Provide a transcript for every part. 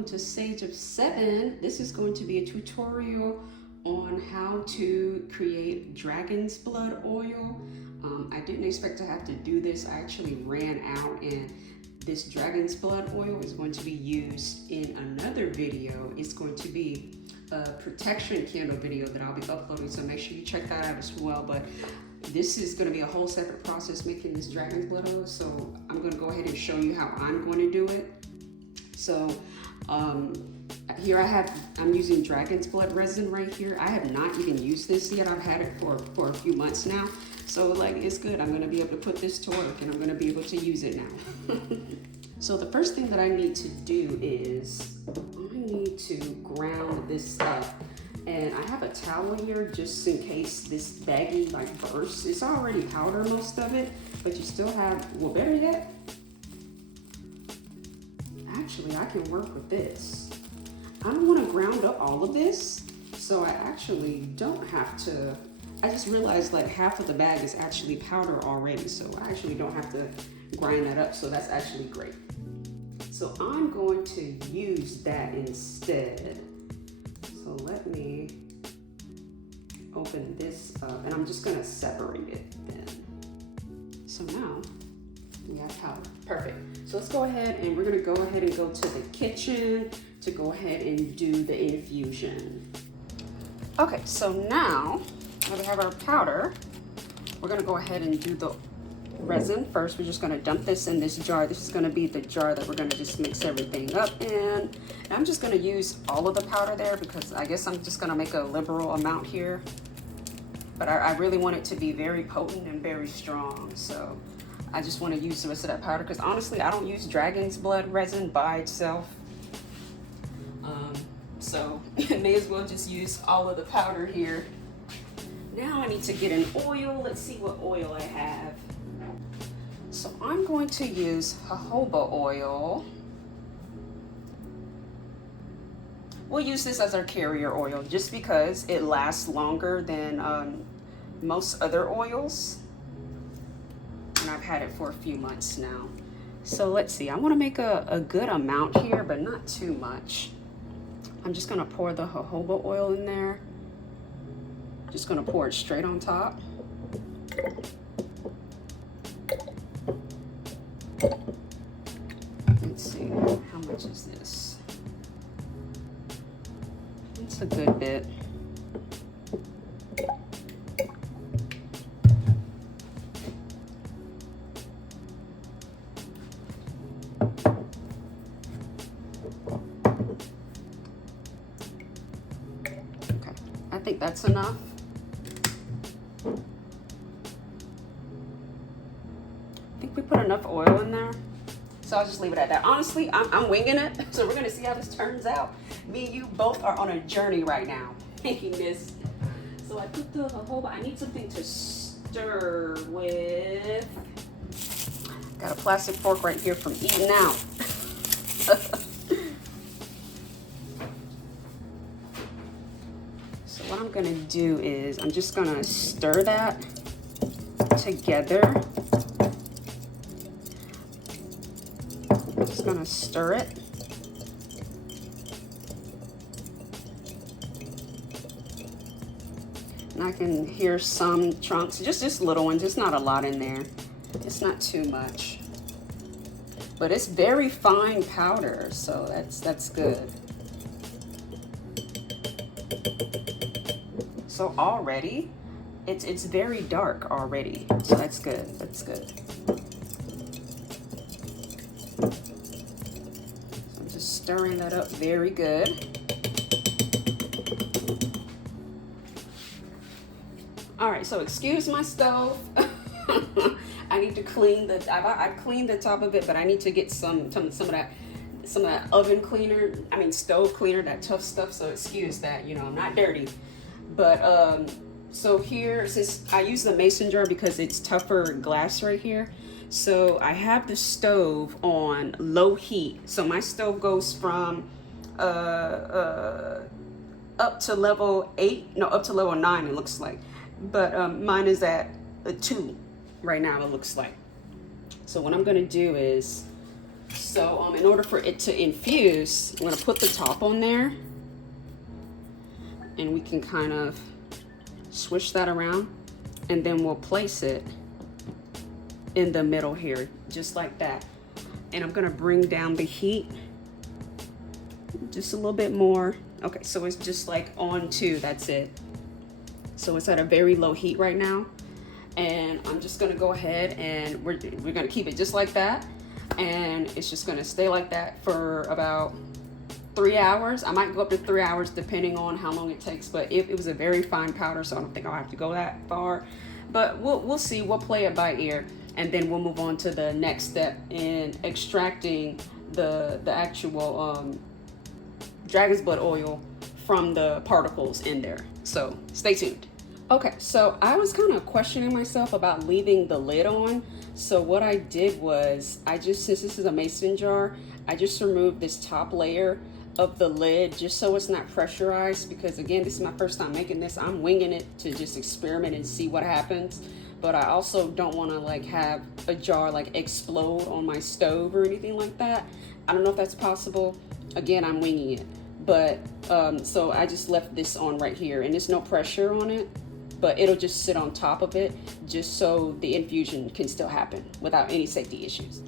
welcome to Sage of 7. This is going to be a tutorial on how to create dragon's blood oil. I didn't expect to have to do this. I actually ran out, and this dragon's blood oil is going to be used in another video. It's going to be a protection candle video that I'll be uploading, so make sure you check that out as well. But this is going to be a whole separate process making this dragon's blood oil, so I'm going to go ahead and show you how I'm going to do it. So here I'm using dragon's blood resin right here. I have not even used this yet. I've had it for a few months now. So like, it's good. I'm going to be able to put this to work, and I'm going to be able to use it now. So the first thing that I need to do is I need to ground this up. And I have a towel here just in case this baggie like bursts. It's already powder, most of it, but you still have, well, better yet, actually I can work with this. I don't want to ground up all of this, so I actually don't have to. I just realized like half of the bag is actually powder already, so I actually don't have to grind that up, so that's actually great. So I'm going to use that instead. So let me open this up, and I'm just gonna separate it then. So now we have powder. Perfect. So let's go ahead, and we're gonna go ahead and go to the kitchen to go ahead and do the infusion. Okay, so now that we have our powder, we're gonna go ahead and do the resin first. We're just gonna dump this in this jar. This is gonna be the jar that we're gonna just mix everything up in. And I'm just gonna use all of the powder there because I guess I'm just gonna make a liberal amount here. But I really want it to be very potent and very strong. So I just wanna use the rest of that powder because honestly, I don't use dragon's blood resin by itself. So may as well just use all of the powder here. Now I need to get an oil. Let's see what oil I have. So I'm going to use jojoba oil. We'll use this as our carrier oil just because it lasts longer than most other oils. And I've had it for a few months now. So let's see, I want to make a good amount here, but not too much. I'm just going to pour the jojoba oil in there. Just going to pour it straight on top. Let's see, how much is this? It's a good bit. Okay, I think that's enough. I think we put enough oil in there. So I'll just leave it at that. Honestly, I'm winging it. So we're gonna see how this turns out. Me and you both are on a journey right now making this. So I put the jojoba. I need something to stir with. Got a plastic fork right here from eating out. So what I'm gonna do is I'm just gonna stir that together. Just gonna stir it. And I can hear some chunks, just little ones, just not a lot in there. It's not too much. But it's very fine powder, so that's good. So already, it's very dark already. So that's good, that's good. Stirring that up very good. All right, so excuse my stove. I need to clean I've cleaned the top of it, but I need to get some of that oven cleaner, stove cleaner, that tough stuff. So excuse that, I'm not dirty. But so here, since I use the mason jar because it's tougher glass right here, so I have the stove on low heat. So my stove goes from up to level 8, no, up to level 9 it looks like. But mine is at a 2 right now, it looks like. So what I'm gonna do is So in order for it to infuse, I'm gonna put the top on there, and we can kind of swish that around, and then we'll place it in the middle here, just like that. And I'm gonna bring down the heat just a little bit more. Okay, so it's just like on 2, that's it. So it's at a very low heat right now. And I'm just gonna go ahead and we're gonna keep it just like that. And it's just gonna stay like that for about 3 hours. I might go up to 3 hours depending on how long it takes, but it was a very fine powder, so I don't think I'll have to go that far. But we'll see, we'll play it by ear, and then we'll move on to the next step in extracting the actual dragon's blood oil from the particles in there. So stay tuned. Okay, so I was kind of questioning myself about leaving the lid on. So what I did was, since this is a mason jar, I just removed this top layer of the lid just so it's not pressurized, because again, this is my first time making this. I'm winging it to just experiment and see what happens. But I also don't want to like have a jar like explode on my stove or anything like that. I don't know if that's possible. Again, I'm winging it. But so I just left this on right here, and there's no pressure on it, but it'll just sit on top of it just so the infusion can still happen without any safety issues.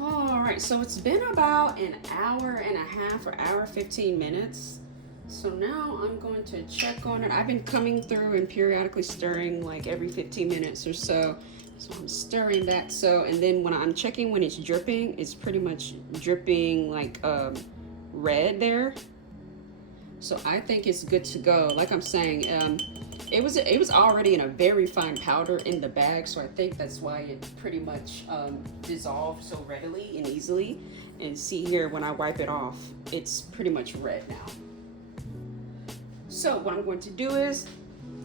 All right, so it's been about an hour and a half or hour 15 minutes. So now I'm going to check on it. I've been coming through and periodically stirring like every 15 minutes or so. So I'm stirring that. So, and then when I'm checking when it's dripping, it's pretty much dripping like red there. So I think it's good to go. Like I'm saying, it was already in a very fine powder in the bag, so I think that's why it pretty much dissolved so readily and easily. And see here, when I wipe it off, it's pretty much red now. So what I'm going to do is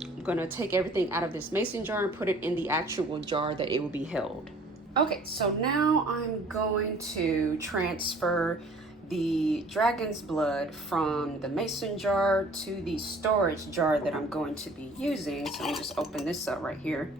I'm going to take everything out of this mason jar and put it in the actual jar that it will be held. Okay, so now I'm going to transfer the dragon's blood from the mason jar to the storage jar that I'm going to be using. So I'll just open this up right here.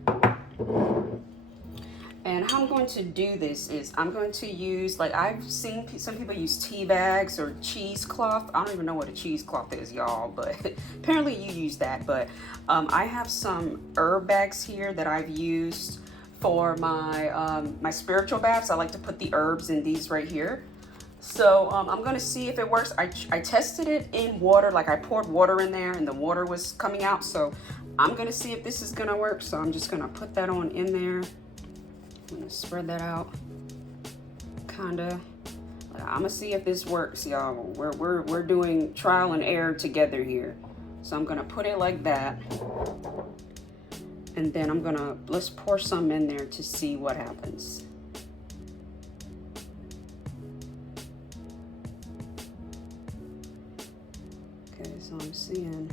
And how I'm going to do this is I'm going to use, like I've seen some people use tea bags or cheesecloth. I don't even know what a cheesecloth is, y'all, but apparently you use that. But I have some herb bags here that I've used for my my spiritual baths. I like to put the herbs in these right here. So I'm gonna see if it works. I tested it in water, like I poured water in there and the water was coming out. So I'm gonna see if this is gonna work. So I'm just gonna put that on in there. I'm gonna spread that out, kinda. I'm gonna see if this works, y'all. We're doing trial and error together here. So I'm gonna put it like that. And then let's pour some in there to see what happens. Okay, so I'm seeing.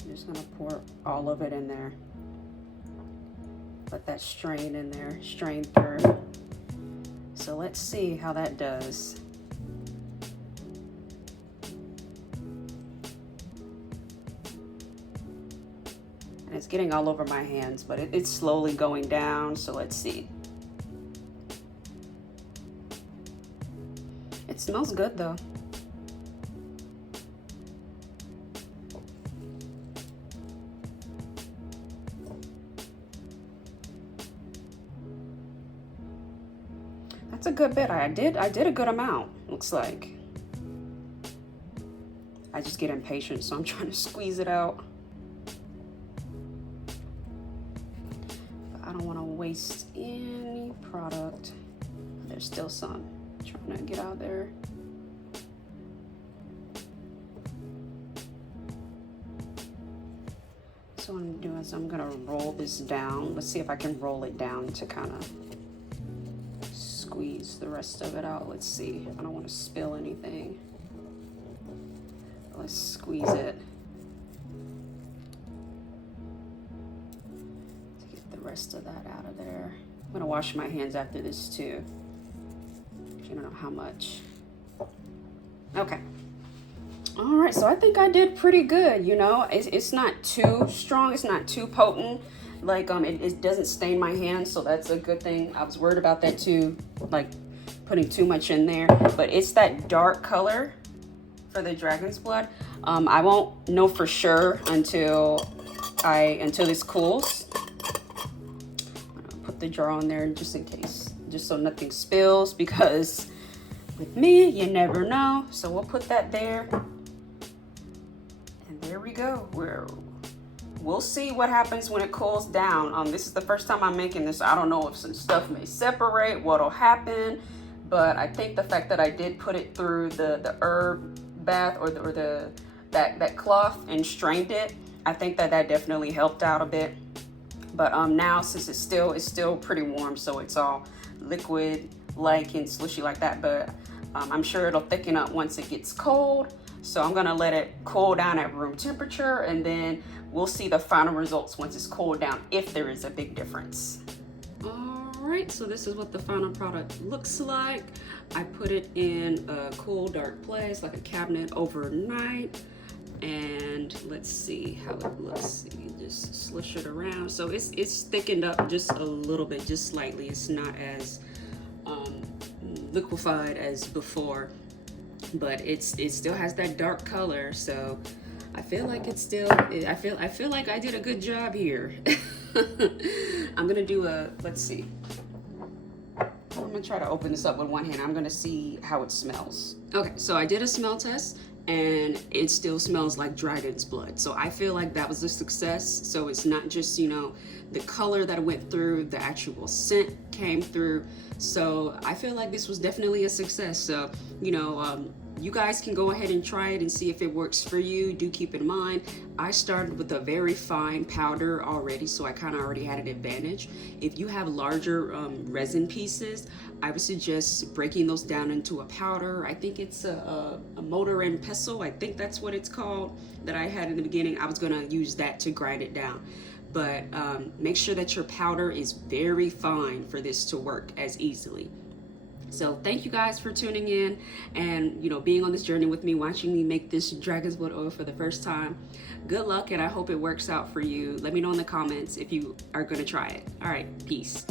I'm just gonna pour all of it in there. Let that strain in there, strain through. So let's see how that does. And it's getting all over my hands, but it's slowly going down, so let's see. It smells good though. That's a good bit. I did a good amount, looks like. I just get impatient, so I'm trying to squeeze it out. But I don't want to waste any product. There's still some. Trying to get out there. So what I'm doing is I'm gonna roll this down. Let's see if I can roll it down to kind of squeeze the rest of it out. Let's see. I don't want to spill anything. Let's squeeze it to get the rest of that out of there. I'm gonna wash my hands after this too. I don't know how much. Okay. All right, so I think I did pretty good, you know. It's not too strong, it's not too potent. like it doesn't stain my hands, so that's a good thing. I was worried about that too, like putting too much in there, but it's that dark color for the dragon's blood. I won't know for sure until this cools. I'm gonna put the jar on there just in case, just so nothing spills, because with me, you never know. So we'll put that there. And there we go. We'll see what happens when it cools down. This is the first time I'm making this. I don't know if some stuff may separate, what'll happen. But I think the fact that I did put it through the herb bath or that cloth and strained it, I think that definitely helped out a bit. But now, since it's still pretty warm, so it's all liquid like and slushy like that, but I'm sure it'll thicken up once it gets cold. So I'm gonna let it cool down at room temperature, and then we'll see the final results once it's cooled down, if there is a big difference. All right, so this is what the final product looks like. I put it in a cool, dark place, like a cabinet, overnight. And let's see how it looks. You just slush it around. So it's thickened up just a little bit, just slightly. It's not as liquefied as before, but it still has that dark color. So I feel like it's still, I feel like I did a good job here. I'm gonna do let's see. I'm gonna try to open this up with one hand. I'm gonna see how it smells. Okay, so I did a smell test, and it still smells like dragon's blood. So I feel like that was a success. So it's not just, you know, the color that went through, the actual scent came through. So I feel like this was definitely a success. So, you know, you guys can go ahead and try it and see if it works for you. Do keep in mind, I started with a very fine powder already, so I kind of already had an advantage. If you have larger resin pieces, I would suggest breaking those down into a powder. I think it's a mortar and pestle. I think that's what it's called, that I had in the beginning. I was gonna use that to grind it down. But make sure that your powder is very fine for this to work as easily. So thank you guys for tuning in and, you know, being on this journey with me, watching me make this dragon's blood oil for the first time. Good luck, and I hope it works out for you. Let me know in the comments if you are going to try it. All right, peace.